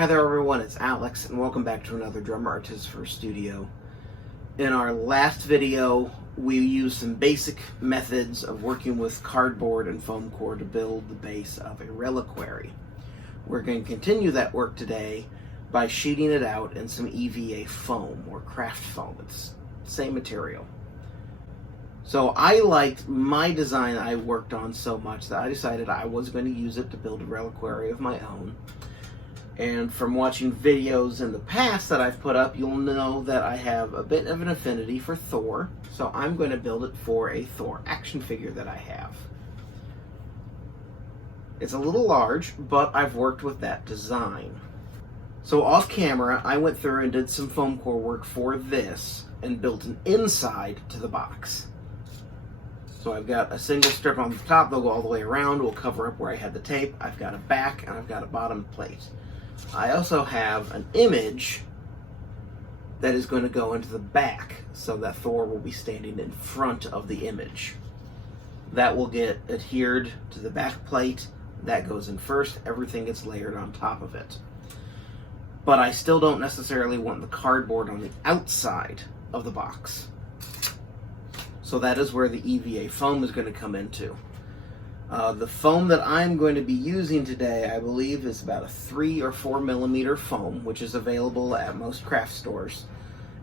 Hi there everyone, it's Alex and welcome back to another Drummer Artificer studio. In our last video, we used some basic methods of working with cardboard and foam core to build the base of a reliquary. We're going to continue that work today by sheeting it out in some EVA foam or craft foam. It's the same material. So I liked my design I worked on so much that I decided I was going to use it to build a reliquary of my own. And from watching videos in the past that I've put up, you'll know that I have a bit of an affinity for Thor. So I'm going to build it for a Thor action figure that I have. It's a little large, but I've worked with that design. So off camera, I went through and did some foam core work for this and built an inside to the box. So I've got a single strip on the top, they'll go all the way around, will cover up where I had the tape. I've got a back and I've got a bottom plate. I also have an image that is going to go into the back so that Thor will be standing in front of the image. That will get adhered to the back plate. That goes in first. Everything gets layered on top of it. But I still don't necessarily want the cardboard on the outside of the box. So that is where the EVA foam is going to come into. The foam that I'm going to be using today, I believe, is about a 3 or 4 millimeter foam, which is available at most craft stores.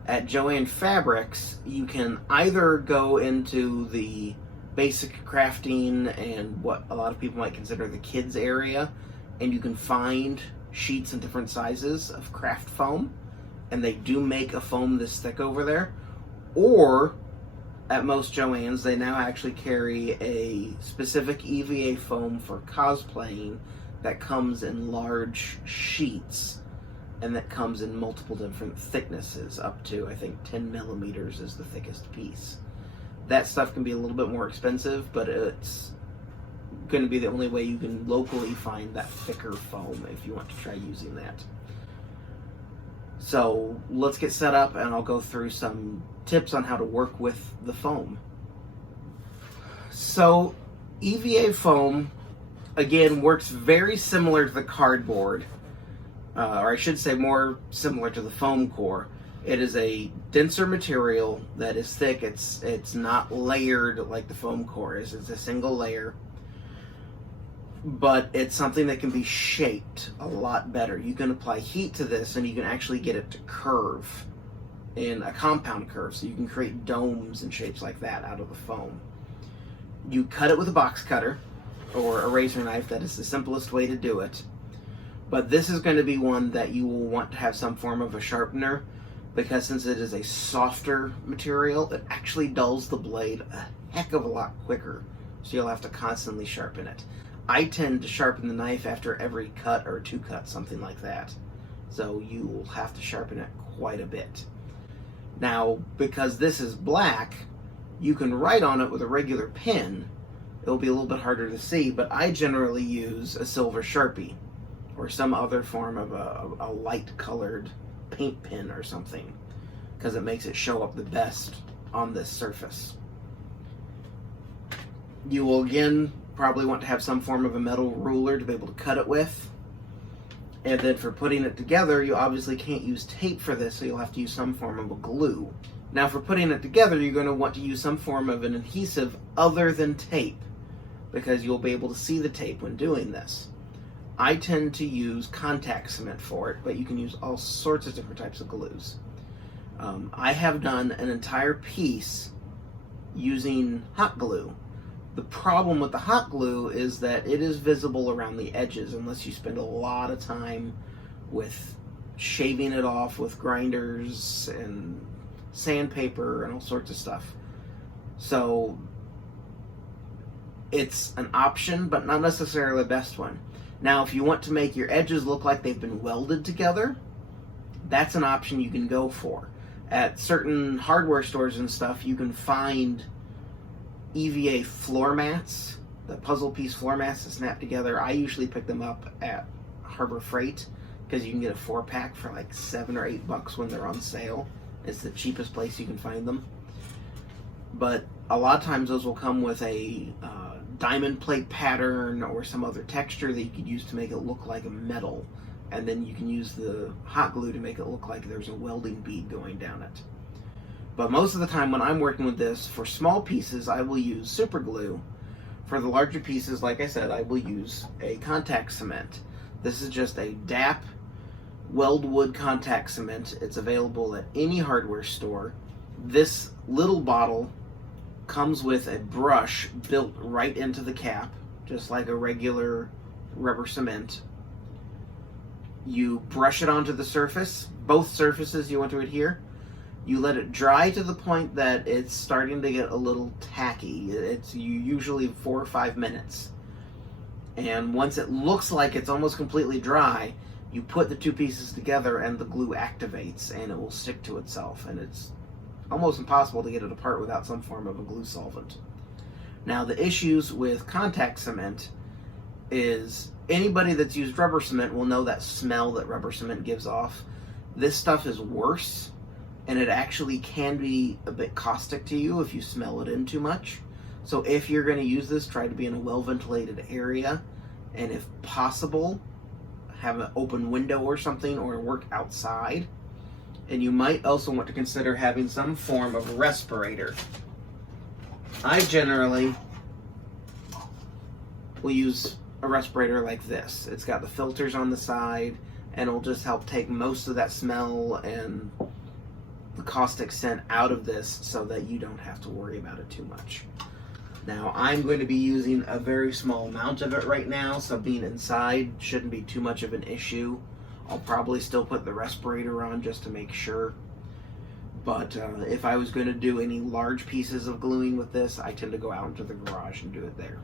At Joann Fabrics, you can either go into the basic crafting and what a lot of people might consider the kids area, and you can find sheets in different sizes of craft foam, and they do make a foam this thick over there. Or at most Joann's, they now actually carry a specific EVA foam for cosplaying that comes in large sheets and that comes in multiple different thicknesses, up to, I think, 10 millimeters is the thickest piece. That stuff can be a little bit more expensive, but it's going to be the only way you can locally find that thicker foam if you want to try using that. So let's get set up and I'll go through some tips on how to work with the foam. So EVA foam, again, works very similar to the cardboard, or I should say more similar to the foam core. It is a denser material that is thick. It's not layered like the foam core is. It's a single layer. But it's something that can be shaped a lot better. You can apply heat to this and you can actually get it to curve in a compound curve, so you can create domes and shapes like that out of the foam. You cut it with a box cutter or a razor knife. That is the simplest way to do it. But this is going to be one that you will want to have some form of a sharpener, because since it is a softer material, it actually dulls the blade a heck of a lot quicker, so you'll have to constantly sharpen it. I tend to sharpen the knife after every cut or 2 cuts, something like that. So you will have to sharpen it quite a bit. Now, because this is black, you can write on it with a regular pen. It'll be a little bit harder to see, but I generally use a silver Sharpie or some other form of a light colored paint pen or something, because it makes it show up the best on this surface. You will again probably want to have some form of a metal ruler to be able to cut it with. And then for putting it together, you obviously can't use tape for this, so you'll have to use some form of a glue. Now for putting it together, you're going to want to use some form of an adhesive other than tape, because you'll be able to see the tape when doing this. I tend to use contact cement for it, but you can use all sorts of different types of glues. I have done an entire piece using hot glue. The problem with the hot glue is that it is visible around the edges unless you spend a lot of time with shaving it off with grinders and sandpaper and all sorts of stuff. So it's an option, but not necessarily the best one. Now, if you want to make your edges look like they've been welded together, that's an option you can go for. At certain hardware stores and stuff, you can find EVA floor mats, the puzzle piece floor mats to snap together. I usually pick them up at Harbor Freight because you can get a 4-pack for like $7 or $8 when they're on sale. It's the cheapest place you can find them. But a lot of times those will come with a diamond plate pattern or some other texture that you could use to make it look like a metal. and then you can use the hot glue to make it look like there's a welding bead going down it. But most of the time when I'm working with this, for small pieces, I will use super glue. For the larger pieces, like I said, I will use a contact cement. This is just a DAP Weldwood contact cement. It's available at any hardware store. This little bottle comes with a brush built right into the cap, just like a regular rubber cement. You brush it onto the surface, both surfaces you want to adhere. You let it dry to the point that it's starting to get a little tacky. It's usually 4 or 5 minutes. And once it looks like it's almost completely dry, you put the two pieces together and the glue activates and it will stick to itself. And it's almost impossible to get it apart without some form of a glue solvent. Now, the issues with contact cement is anybody that's used rubber cement will know that smell that rubber cement gives off. This stuff is worse, and it actually can be a bit caustic to you if you smell it in too much. So if you're going to use this, try to be in a well-ventilated area, and if possible, have an open window or something, or work outside. And you might also want to consider having some form of respirator. I generally will use a respirator like this. It's got the filters on the side, and it'll just help take most of that smell and the caustic scent out of this so that you don't have to worry about it too much. Now, I'm going to be using a very small amount of it right now, so being inside shouldn't be too much of an issue. I'll probably still put the respirator on just to make sure. But if I was going to do any large pieces of gluing with this, I tend to go out into the garage and do it there.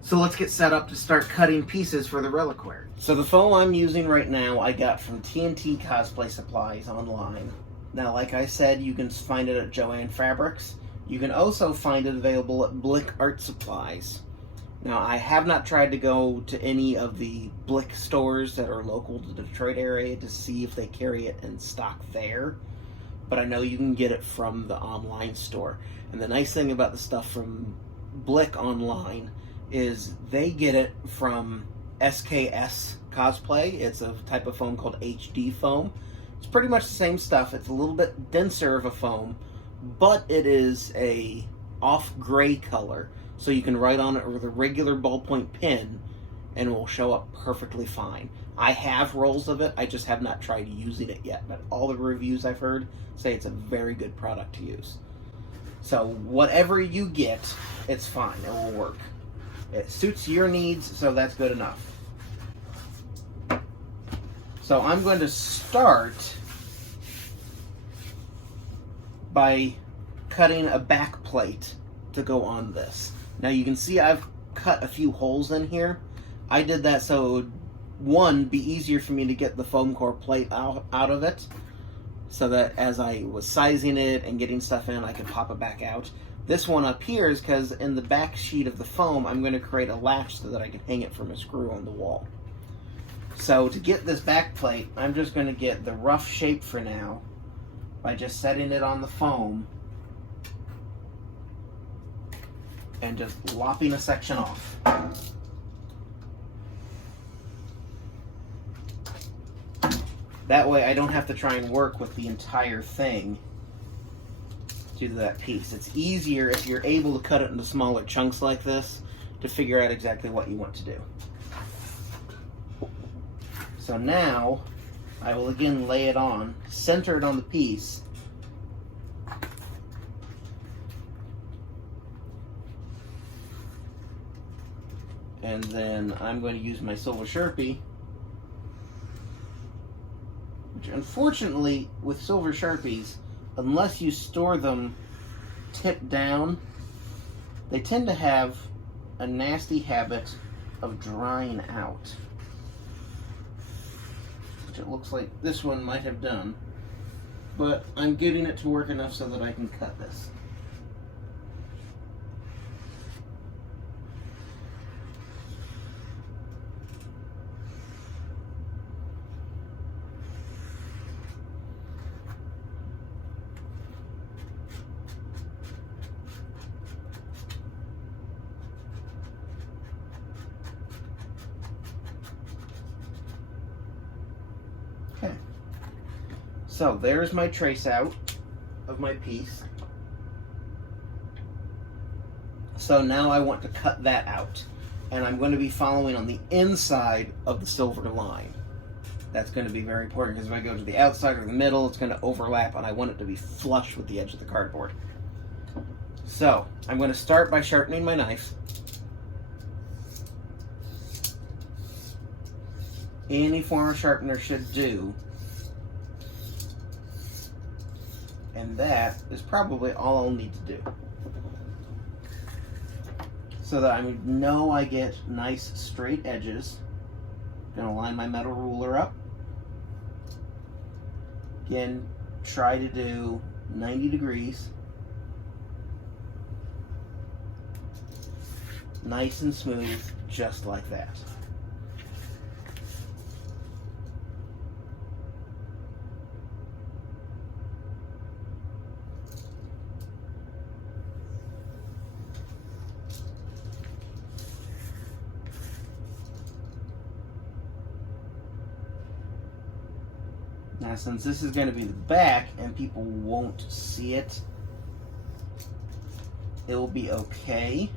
So let's get set up to start cutting pieces for the reliquary. So the foam I'm using right now I got from TNT Cosplay Supplies online. Now, like I said, you can find it at Joann Fabrics. You can also find it available at Blick Art Supplies. Now, I have not tried to go to any of the Blick stores that are local to the Detroit area to see if they carry it in stock there, but I know you can get it from the online store. And the nice thing about the stuff from Blick online is they get it from SKS Cosplay. It's a type of foam called HD foam. It's pretty much the same stuff. It's a little bit denser of a foam, but it is a off gray color, so you can write on it with a regular ballpoint pen and it will show up perfectly fine. I have rolls of it, I just have not tried using it yet, but all the reviews I've heard say it's a very good product to use. So whatever you get, it's fine, it will work. It suits your needs, so that's good enough. So I'm going to start by cutting a back plate to go on this. Now you can see I've cut a few holes in here. I did that so it would, one, be easier for me to get the foam core plate out of it, so that as I was sizing it and getting stuff in, I could pop it back out. This one up here is because in the back sheet of the foam, I'm going to create a latch so that I can hang it from a screw on the wall. So to get this back plate, I'm just going to get the rough shape for now by just setting it on the foam and just lopping a section off. That way I don't have to try and work with the entire thing to that piece. It's easier if you're able to cut it into smaller chunks like this to figure out exactly what you want to do. So now I will again lay it on, center it on the piece, and then I'm going to use my Silver Sharpie, which unfortunately with Silver Sharpies, unless you store them tip down, they tend to have a nasty habit of drying out, which it looks like this one might have done, but I'm getting it to work enough so that I can cut this. Okay. So there's my trace out of my piece. So now I want to cut that out. And I'm going to be following on the inside of the silver line. That's going to be very important because if I go to the outside or the middle, it's going to overlap and I want it to be flush with the edge of the cardboard. So I'm going to start by sharpening my knife. Any form of sharpener should do. And that is probably all I'll need to do. So that I know I get nice straight edges. Gonna line my metal ruler up. Again, try to do 90 degrees. Nice and smooth, just like that. Now, since this is going to be the back and people won't see it, it will be okay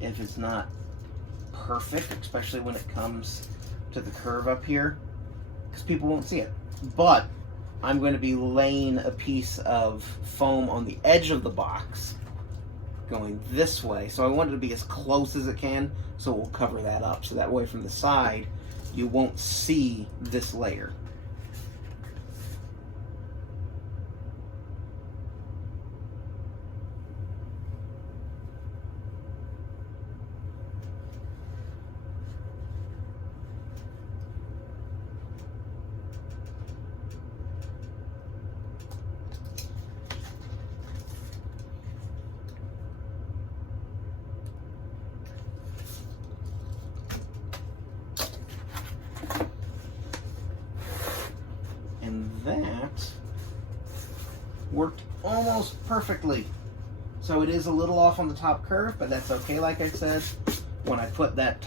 if it's not perfect, especially when it comes to the curve up here, because people won't see it. But I'm going to be laying a piece of foam on the edge of the box going this way, so I want it to be as close as it can, so it will cover that up, so that way from the side you won't see this layer. And that worked almost perfectly. So it is a little off on the top curve, but that's okay. Like I said, when I put that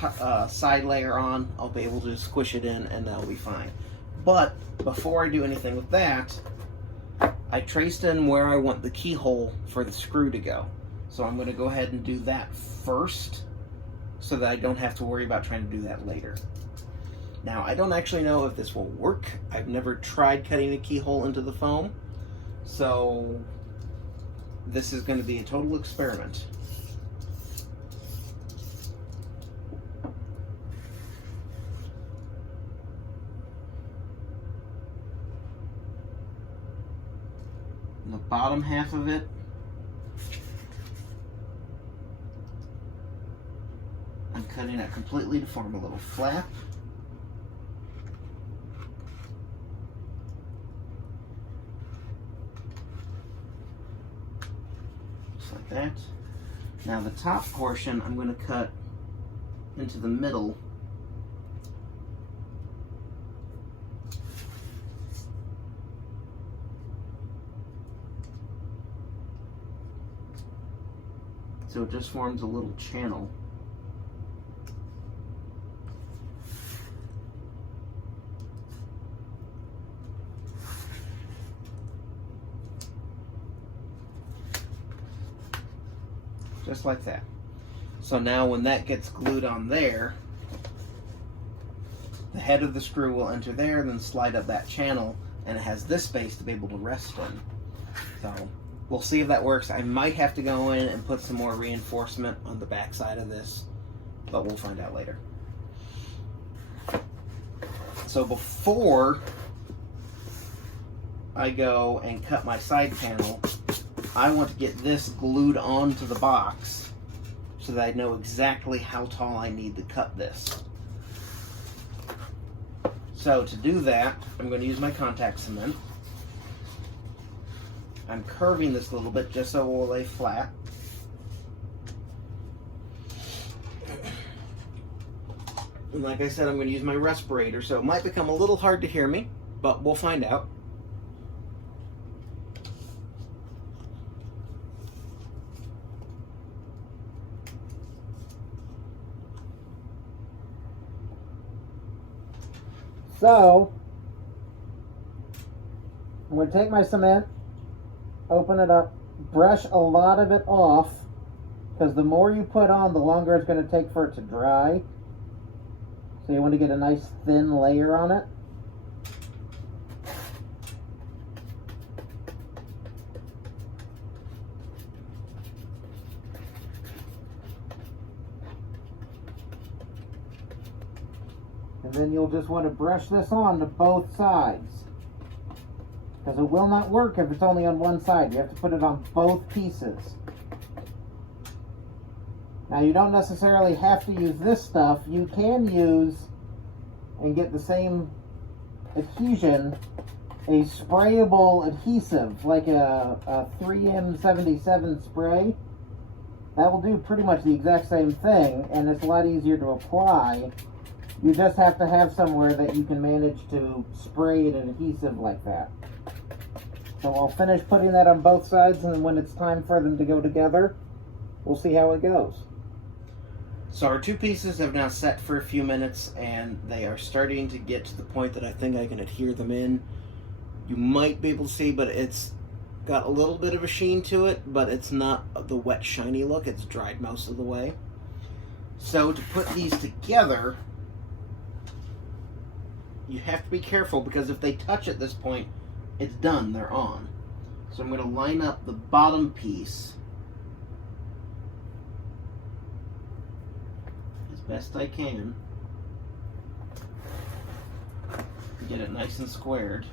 side layer on, I'll be able to squish it in and that'll be fine. But before I do anything with that, I traced in where I want the keyhole for the screw to go. So I'm going to go ahead and do that first so that I don't have to worry about trying to do that later. Now, I don't actually know if this will work. I've never tried cutting a keyhole into the foam, so this is going to be a total experiment. On the bottom half of it, I'm cutting it completely to form a little flap. Like that. Now the top portion I'm going to cut into the middle. So it just forms a little channel. Just like that. So now when that gets glued on there, the head of the screw will enter there, then slide up that channel, and it has this space to be able to rest in. So we'll see if that works. I might have to go in and put some more reinforcement on the back side of this, but we'll find out later. So before I go and cut my side panel, I want to get this glued onto the box so that I know exactly how tall I need to cut this. So to do that, I'm going to use my contact cement. I'm curving this a little bit just so it will lay flat. And like I said, I'm going to use my respirator, so it might become a little hard to hear me, but we'll find out. So, I'm going to take my cement, open it up, brush a lot of it off, because the more you put on, the longer it's going to take for it to dry. So you want to get a nice thin layer on it. And then you'll just want to brush this on to both sides, because it will not work if it's only on one side. You have to put it on both pieces. Now you don't necessarily have to use this stuff. You can use and get the same adhesion, a sprayable adhesive, like a 3M77 spray. That will do pretty much the exact same thing, and it's a lot easier to apply. You just have to have somewhere that you can manage to spray an adhesive like that. So I'll finish putting that on both sides, and when it's time for them to go together, we'll see how it goes. So our two pieces have now set for a few minutes, and they are starting to get to the point that I think I can adhere them in. You might be able to see, but it's got a little bit of a sheen to it, but it's not the wet, shiny look. It's dried most of the way. So to put these together, you have to be careful, because if they touch at this point, it's done. They're on. So I'm going to line up the bottom piece as best I can. Get it nice and squared.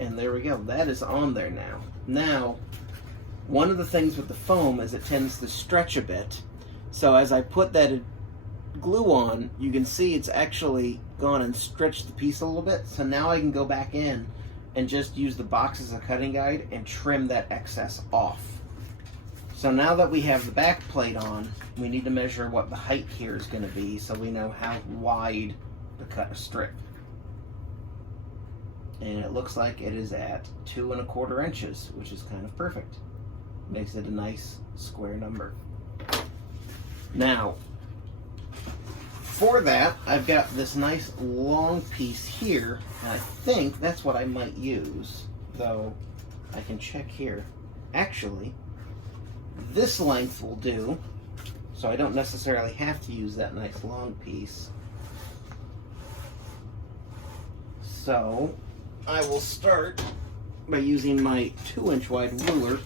And there we go. That is on there now. Now, one of the things with the foam is it tends to stretch a bit. So as I put that glue on, you can see it's actually gone and stretched the piece a little bit. So now I can go back in and just use the box as a cutting guide and trim that excess off. So now that we have the back plate on, we need to measure what the height here is going to be so we know how wide to cut a strip. And it looks like it is at 2 1/4 inches, which is kind of perfect. Makes it a nice square number. Now, for that, I've got this nice long piece here, and I think that's what I might use, though I can check here. Actually, this length will do, so I don't necessarily have to use that nice long piece. So I will start by using my 2-inch wide ruler.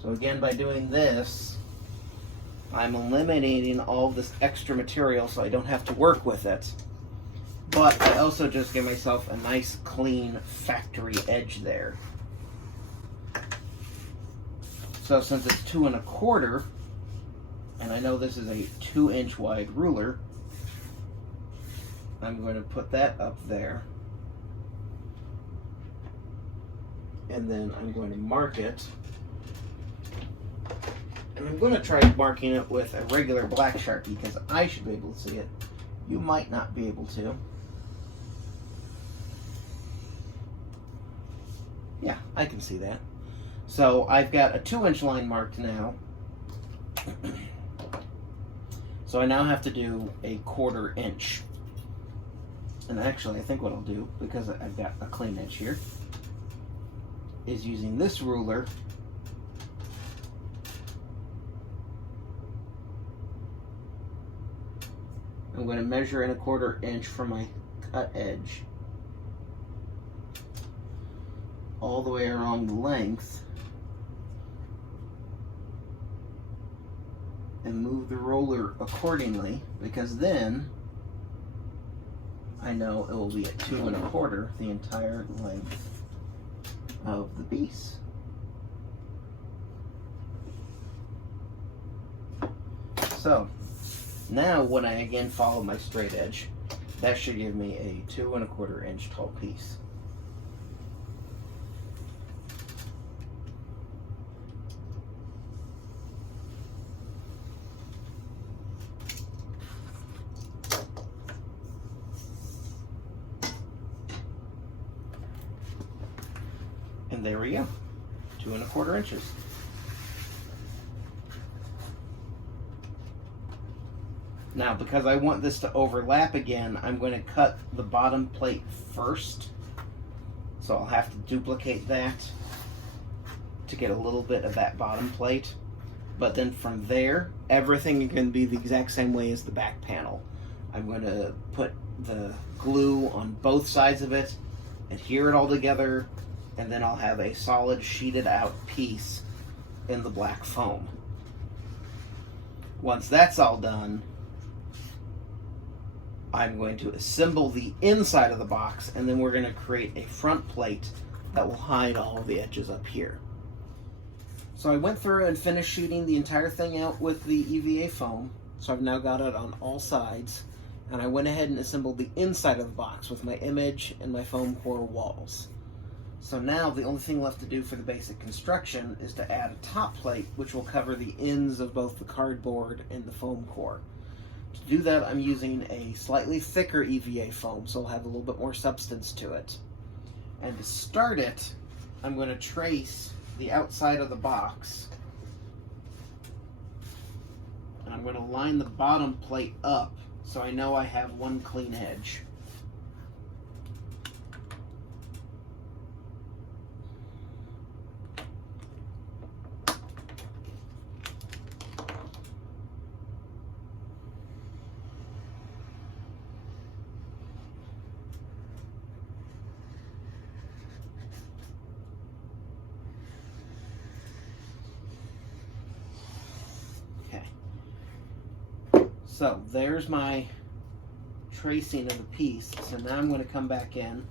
So again, by doing this, I'm eliminating all this extra material so I don't have to work with it. But I also just give myself a nice clean factory edge there. So since it's 2 1/4, and I know this is a 2-inch wide ruler, I'm going to put that up there. And then I'm going to mark it. And I'm going to try marking it with a regular black Sharpie because I should be able to see it. You might not be able to. Yeah, I can see that. So I've got a 2-inch line marked now. So I now have to do a 1/4 inch. And actually, I think what I'll do, because I've got a clean edge here, is using this ruler I'm going to measure in a 1/4 inch from my cut edge all the way along the length and move the roller accordingly, because then I know it will be at 2 1/4 the entire length of the piece. So, now when I again follow my straight edge, that should give me a 2 1/4 inch tall piece. And there we go, 2 1/4 inches. Now, because I want this to overlap again, I'm going to cut the bottom plate first. So I'll have to duplicate that to get a little bit of that bottom plate. But then from there, everything is going to be the exact same way as the back panel. I'm going to put the glue on both sides of it, adhere it all together, and then I'll have a solid sheeted out piece in the black foam. Once that's all done, I'm going to assemble the inside of the box, and then we're going to create a front plate that will hide all of the edges up here. So I went through and finished shooting the entire thing out with the EVA foam, so I've now got it on all sides, and I went ahead and assembled the inside of the box with my image and my foam core walls. So now the only thing left to do for the basic construction is to add a top plate, which will cover the ends of both the cardboard and the foam core. To do that, I'm using a slightly thicker EVA foam, so it'll have a little bit more substance to it. And to start it, I'm going to trace the outside of the box. And I'm going to line the bottom plate up so I know I have one clean edge. So there's my tracing of the piece. So now I'm going to come back in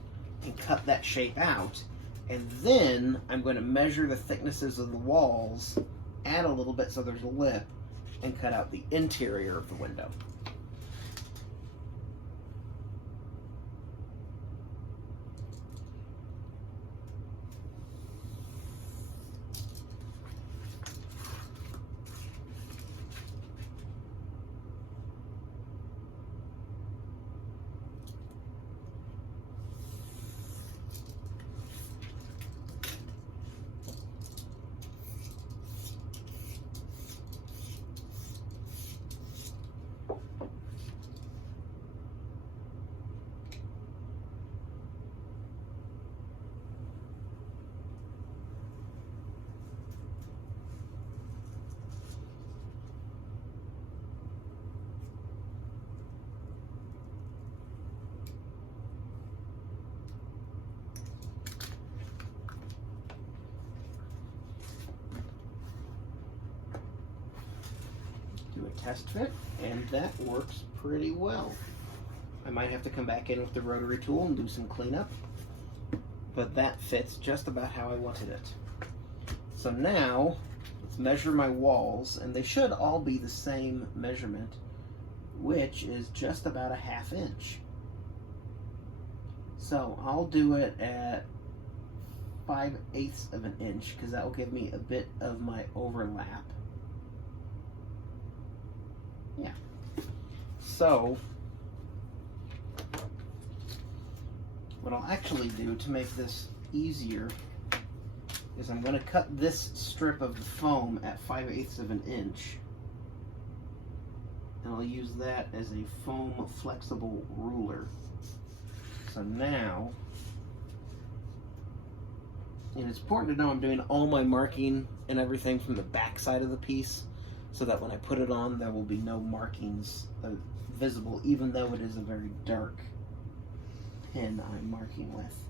and cut that shape out. And then I'm going to measure the thicknesses of the walls, add a little bit so there's a lip, and cut out the interior of the window. Do a test fit, and that works pretty well. I might have to come back in with the rotary tool and do some cleanup, but that fits just about how I wanted it. So now, let's measure my walls, and they should all be the same measurement, which is just about a 1/2 inch. So I'll do it at 5/8 of an inch, because that will give me a bit of my overlap. Yeah. So what I'll actually do to make this easier is I'm going to cut this strip of the foam at 5/8 of an inch, and I'll use that as a foam flexible ruler. So now, and it's important to know I'm doing all my marking and everything from the back side of the piece, so that when I put it on, there will be no markings visible, even though it is a very dark pin I'm marking with.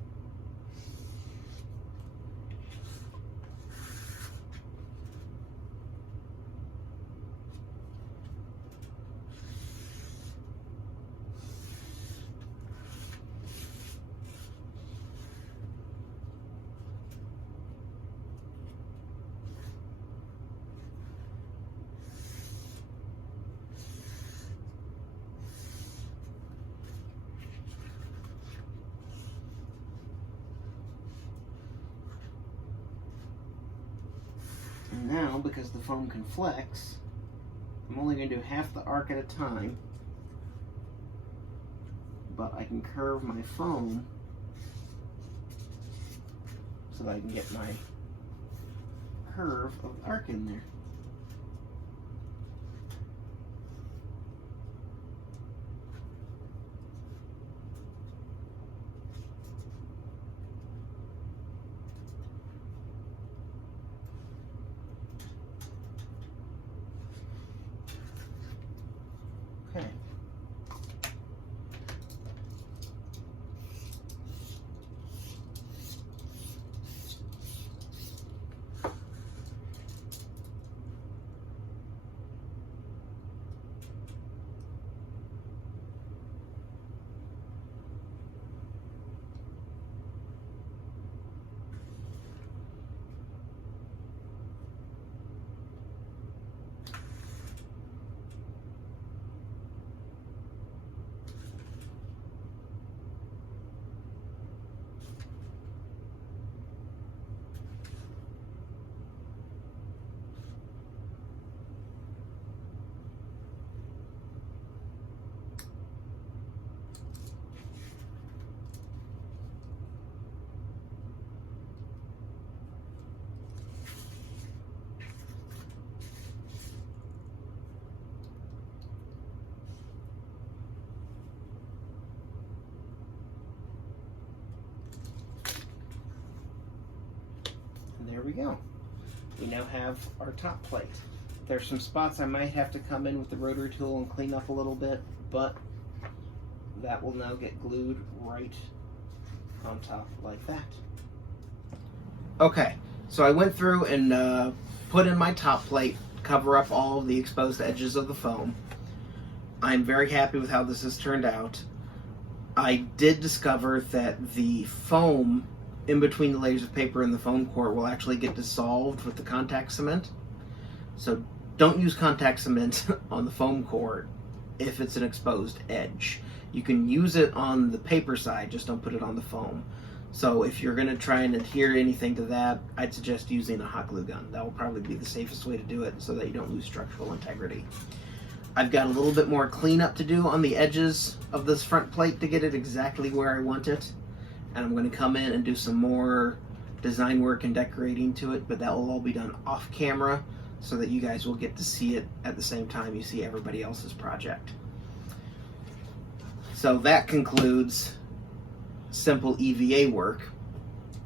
And now, because the foam can flex, I'm only going to do half the arc at a time, but I can curve my foam so that I can get my curve of arc in there. Okay. There we go. We now have our top plate. There's some spots I might have to come in with the rotary tool and clean up a little bit, but that will now get glued right on top like that. Okay, so I went through and put in my top plate, cover up all of the exposed edges of the foam. I'm very happy with how this has turned out. I did discover that the foam in between the layers of paper and the foam core will actually get dissolved with the contact cement. So don't use contact cement on the foam core if it's an exposed edge. You can use it on the paper side, just don't put it on the foam. So if you're going to try and adhere anything to that, I'd suggest using a hot glue gun. That will probably be the safest way to do it so that you don't lose structural integrity. I've got a little bit more cleanup to do on the edges of this front plate to get it exactly where I want it. And I'm going to come in and do some more design work and decorating to it, but that will all be done off camera so that you guys will get to see it at the same time you see everybody else's project. So that concludes simple EVA work.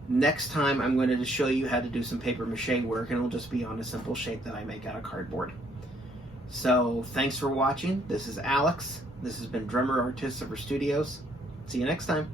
Next time I'm going to show you how to do some paper mache work, and it'll just be on a simple shape that I make out of cardboard. So thanks for watching. This is Alex. This has been Drummer Artificer Studios. See you next time.